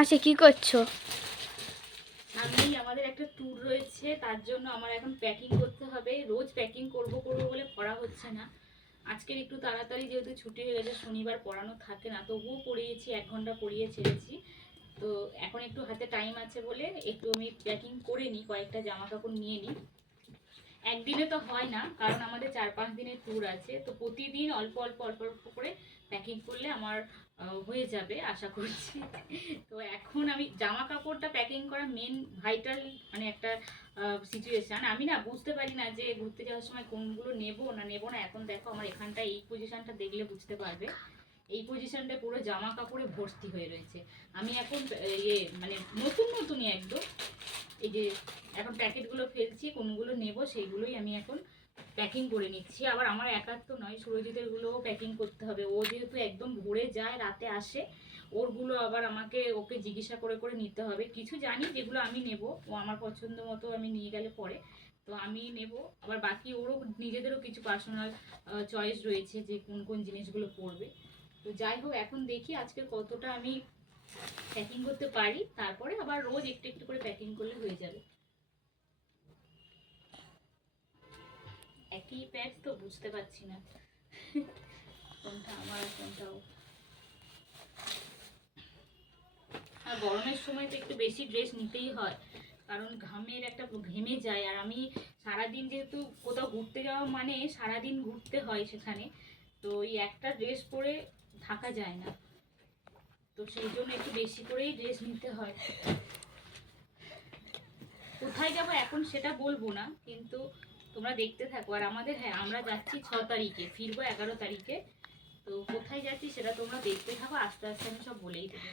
আচ্ছা, কি করছো? সামনেই আমাদের একটা ট্যুর রয়েছে, তার জন্য আমার এখন প্যাকিং করতে হবে। রোজ প্যাকিং করব বলে করা হচ্ছে না। আজকের একটু তাড়াতাড়ি যেহেতু ছুটি হয়ে গেছে, শনিবার পড়ানো থাকে না, তবুও পড়িয়েছি, 1 ঘন্টা পড়িয়ে ছেড়েছি। তো এখন একটু হাতে টাইম আছে বলে একটু আমি প্যাকিং করে নিই, কয়েকটা জামা কাপড় নিয়ে নিই। একদিনে তো হয় না, কারণ আমাদের 4-5 দিনের ট্যুর আছে। তো প্রতিদিন অল্প অল্প অল্প অল্প করে প্যাকিং করলে আমার হয়ে যাবে আশা করছি। তো এখন আমি জামা কাপড়টা প্যাকিং করা মেন ভাইটাল মানে একটা সিচুয়েশান। আমি না বুঝতে পারি না যে ঘুরতে যাওয়ার সময় কোনগুলো নেব না নেব না। এখন দেখো আমার এখানটা এই পজিশনটা দেখলে বুঝতে পারবে, এই পজিশনটা পুরো জামা কাপড়ে ভর্তি হয়ে রয়েছে। আমি এখন মানে নতুন নতুনই একদম এই যে এখন প্যাকেটগুলো ফেলছি, কোনগুলো নেব সেইগুলোই আমি এখন প্যাকিং করে নিচ্ছি। আবার আমার একার তো নয়, সুরজিতেরগুলোও প্যাকিং করতে হবে। ও যেহেতু একদম ভোরে যায়, রাতে আসে, ওরগুলো আবার ওকে জিজ্ঞাসা করে করে নিতে হবে। কিছু জানি যেগুলো আমি নেব, ও আমার পছন্দ মতো আমি নিয়ে গেলে পরে তো আমি নেব। আবার বাকি ওরও নিজেদেরও কিছু পার্সোনাল চয়েস রয়েছে যে কোন কোন জিনিসগুলো পরবে। তো যাই হোক, এখন দেখি আজকে কতটা আমি প্যাকিং করতে পারি, তারপরে আবার রোজ একটু একটু করে প্যাকিং করলে হয়ে যাবে। একই প্যাড তো বুঝতে পারছি না কোনটা আমার আর কোনটা ও। আর গরমের সময় তো একটু বেশি ড্রেস নিতেই হয়, কারণ ঘামের একটা ঘেমে যায়। আর আমি সারাদিন যেহেতু কোথাও ঘুরতে যাওয়া মানে সারাদিন ঘুরতে হয় সেখানে, তো এই একটা ড্রেস পরে থাকা যায় না। তো সেই জন্য একটু বেশি করেই ড্রেস নিতে হয়। কোথায় যাবো এখন সেটা বলবো না, কিন্তু তোমরা দেখতে থাকো। আর আমাদের, হ্যাঁ, আমরা যাচ্ছি 6 তারিখে, ফিরবো 11 তারিখে। তো কোথায় যাচ্ছি সেটা তোমরা দেখতে থাকো, আস্তে আস্তে আমি সব বলেই দেবো।